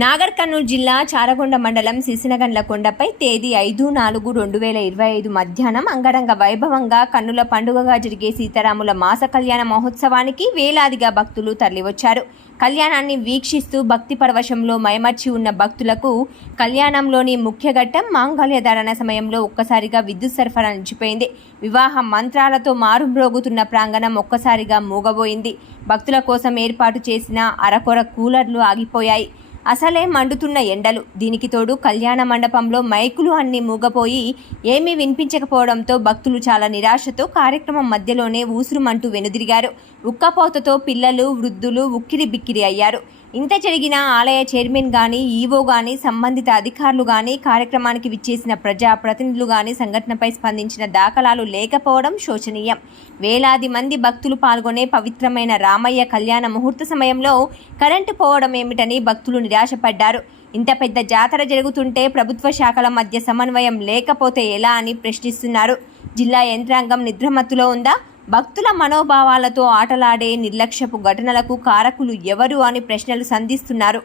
నాగర్ కర్నూలు జిల్లా చారగొండ మండలం సిసినగండ్ల కొండపై తేదీ ఐదు నాలుగు రెండు వేల ఇరవై ఐదు మధ్యాహ్నం అంగరంగ వైభవంగా కన్నుల పండుగగా జరిగే సీతారాముల మాస కళ్యాణ మహోత్సవానికి వేలాదిగా భక్తులు తరలివచ్చారు. కళ్యాణాన్ని వీక్షిస్తూ భక్తి పరవశంలో మైమర్చి ఉన్న భక్తులకు కళ్యాణంలోని ముఖ్య ఘట్టం మాంగళ్య ధారణ సమయంలో ఒక్కసారిగా విద్యుత్ సరఫరా నిలిచిపోయింది. వివాహ మంత్రాలతో మారుమ్రోగుతున్న ప్రాంగణం ఒక్కసారిగా మూగబోయింది. భక్తుల కోసం ఏర్పాటు చేసిన అరకొర కూలర్లు ఆగిపోయాయి. అసలే మండుతున్న ఎండలు. దీనికి తోడు కళ్యాణ మండపంలో మైకులు అన్ని మూగపోయి ఏమీ వినిపించకపోవడంతో భక్తులు చాలా నిరాశతో కార్యక్రమం మధ్యలోనే ఊసురుమంటూ వెనుదిరిగారు. ఉక్కపోతతో పిల్లలు వృద్ధులు ఉక్కిరి బిక్కిరి అయ్యారు. ఇంత జరిగినా ఆలయ చైర్మన్ గాని ఈవో గాని సంబంధిత అధికారులు గాని కార్యక్రమానికి విచ్చేసిన ప్రజా ప్రతినిధులు గాని సంఘటనపై స్పందించిన దాఖలాలు లేకపోవడం శోచనీయం. వేలాది మంది భక్తులు పాల్గొనే పవిత్రమైన రామయ్య కళ్యాణ ముహూర్త సమయంలో కరెంటు పోవడం ఏమిటని భక్తులు నిరాశపడ్డారు. ఇంత పెద్ద జాతర జరుగుతుంటే ప్రభుత్వ శాఖల మధ్య సమన్వయం లేకపోతే ఎలా అని ప్రశ్నిస్తున్నారు. జిల్లా యంత్రాంగం నిద్రమత్తులో ఉందా? భక్తుల మనోభావాలతో ఆటలాడే నిర్లక్ష్యపు ఘటనలకు కారకులు ఎవరు అని ప్రశ్నలు సంధిస్తున్నారు.